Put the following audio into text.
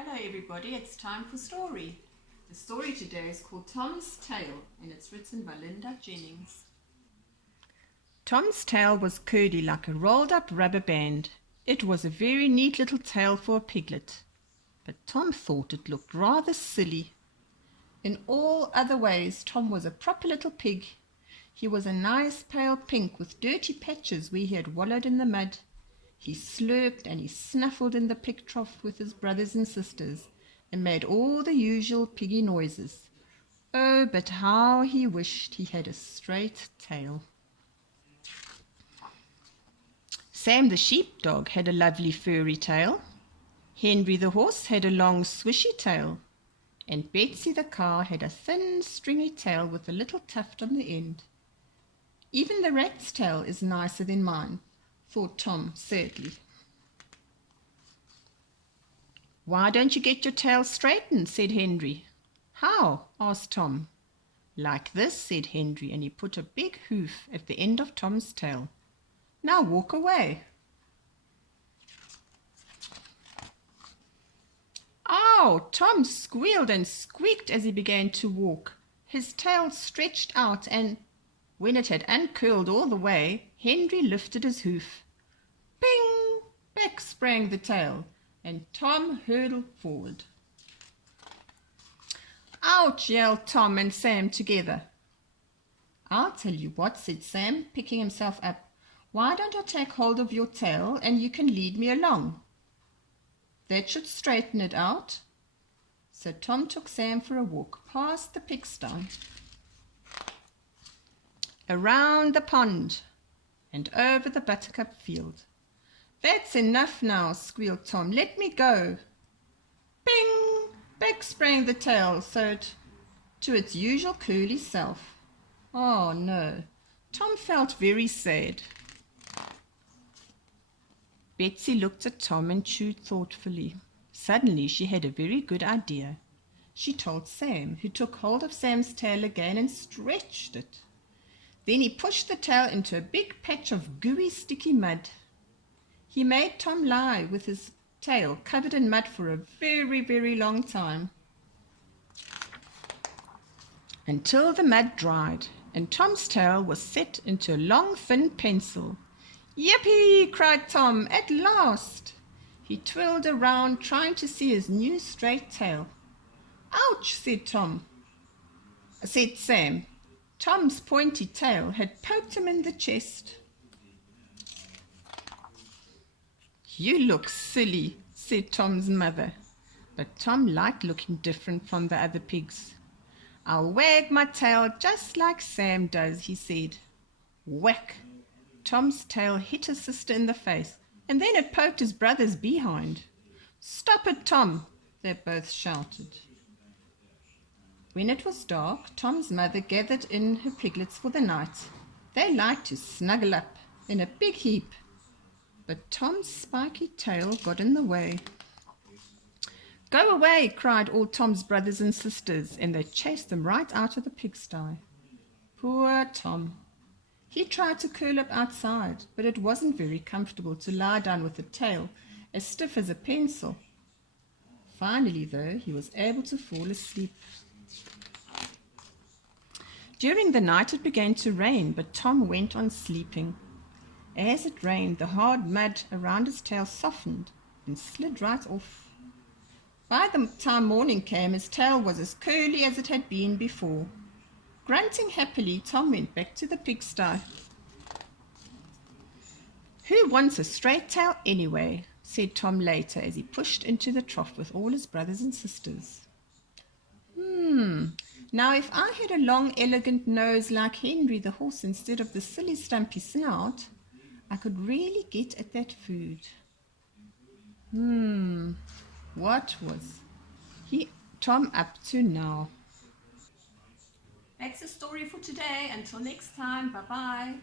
Hello everybody, it's time for story. The story today is called Tom's Tail and it's written by Linda Jennings. Tom's tail was curly like a rolled up rubber band. It was a very neat little tail for a piglet, but Tom thought it looked rather silly. In all other ways Tom was a proper little pig. He was a nice pale pink with dirty patches where he had wallowed in the mud. He slurped and he snuffled in the pig trough with his brothers and sisters and made all the usual piggy noises. Oh, but how he wished he had a straight tail. Sam the sheepdog had a lovely furry tail. Henry the horse had a long swishy tail. And Betsy the cow had a thin stringy tail with a little tuft on the end. Even the rat's tail is nicer than mine, thought Tom sadly. Why don't you get your tail straightened, said Henry. How? asked Tom. Like this, said Henry, and he put a big hoof at the end of Tom's tail. Now walk away. Ow! Tom squealed and squeaked as he began to walk. His tail stretched out and, when it had uncurled all the way, Henry lifted his hoof. Ping! Back sprang the tail, and Tom hurtled forward. Ouch! Yelled Tom and Sam together. I'll tell you what, said Sam, picking himself up. Why don't I take hold of your tail and you can lead me along? That should straighten it out. So Tom took Sam for a walk past the pigsty, around the pond, and over the buttercup field. That's enough now, squealed Tom. Let me go. Ping! Back sprang the tail, to its usual curly self. Oh no, Tom felt very sad. Betsy looked at Tom and chewed thoughtfully. Suddenly she had a very good idea. She told Sam, who took hold of Sam's tail again and stretched it. Then he pushed the tail into a big patch of gooey, sticky mud. He made Tom lie with his tail covered in mud for a very, very long time, until the mud dried and Tom's tail was set into a long, thin pencil. Yippee! Cried Tom, at last! He twirled around, trying to see his new straight tail. Ouch! said Sam. Tom's pointy tail had poked him in the chest. You look silly, said Tom's mother. But Tom liked looking different from the other pigs. I'll wag my tail just like Sam does, he said. Whack! Tom's tail hit his sister in the face, and then it poked his brothers behind. Stop it, Tom, they both shouted. When it was dark, Tom's mother gathered in her piglets for the night. They liked to snuggle up in a big heap, but Tom's spiky tail got in the way. Go away, cried all Tom's brothers and sisters, and they chased them right out of the pigsty. Poor Tom. He tried to curl up outside, but it wasn't very comfortable to lie down with a tail as stiff as a pencil. Finally, though, he was able to fall asleep. During the night it began to rain, but Tom went on sleeping. As it rained, the hard mud around his tail softened and slid right off. By the time morning came, his tail was as curly as it had been before. Grunting happily, Tom went back to the pigsty. Who wants a straight tail anyway? Said Tom later as he pushed into the trough with all his brothers and sisters. Now if I had a long, elegant nose like Henry the horse instead of the silly, stumpy snout, I could really get at that food. What was Tom up to now? That's the story for today. Until next time, bye-bye.